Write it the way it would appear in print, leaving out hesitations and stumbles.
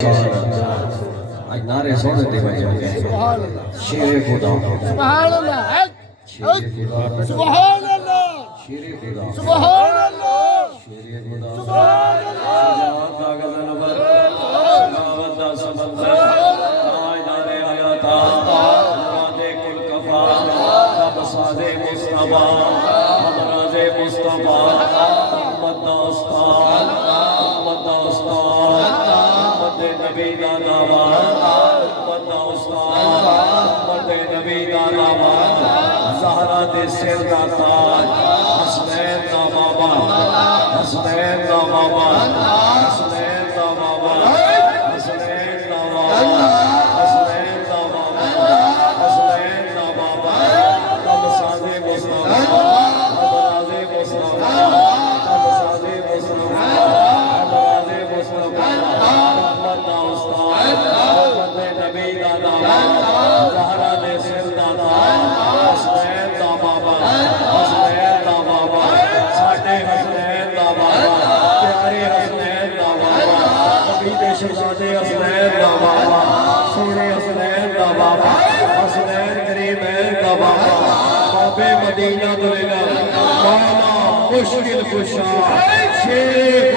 आज नारे सोने दे भाई शेरे खुदा सुभान अल्लाह शेरे खुदा सुभान अल्लाह शेरे खुदा सुभान अल्लाह शेरे खुदा सुभान अल्लाह का गजल बर समावत दा समंदर ताजदारे हयाता मुरादे कुल कफा रब सादे मुस्तफा हमराजे मुस्तफा उम्मत दा उस्ताद उम्मत दा उस्ताद नबी दा नामा उम्मत दा उस्ताद उम्मत नबी दा नामा ज़हरा दे सिर दा ताज हसनैन दा बाबा हसनैन दा बाबा हसनैन दा बाबा हसनैन दा बाबा हसनैन दा बाबा हसनैन दा बाबा रब सादे मुस्तफा हमराजे मुस्तफा रब सादे मुस्तफा हमराजे मुस्तफा ज़हरा दे सिर दा हसनैन दा बाबा हसनैन दा बाबा साडे हसनैन दा बाबा प्यारे हसनैन दा बाबा नबी दे शहजादे हसनैन दा बाबा सोने हसनैन दा बाबा हसनैन करीमैन दा बाबा बाबे मदीना दुलेगा मौला मुश्किल कुशा शेर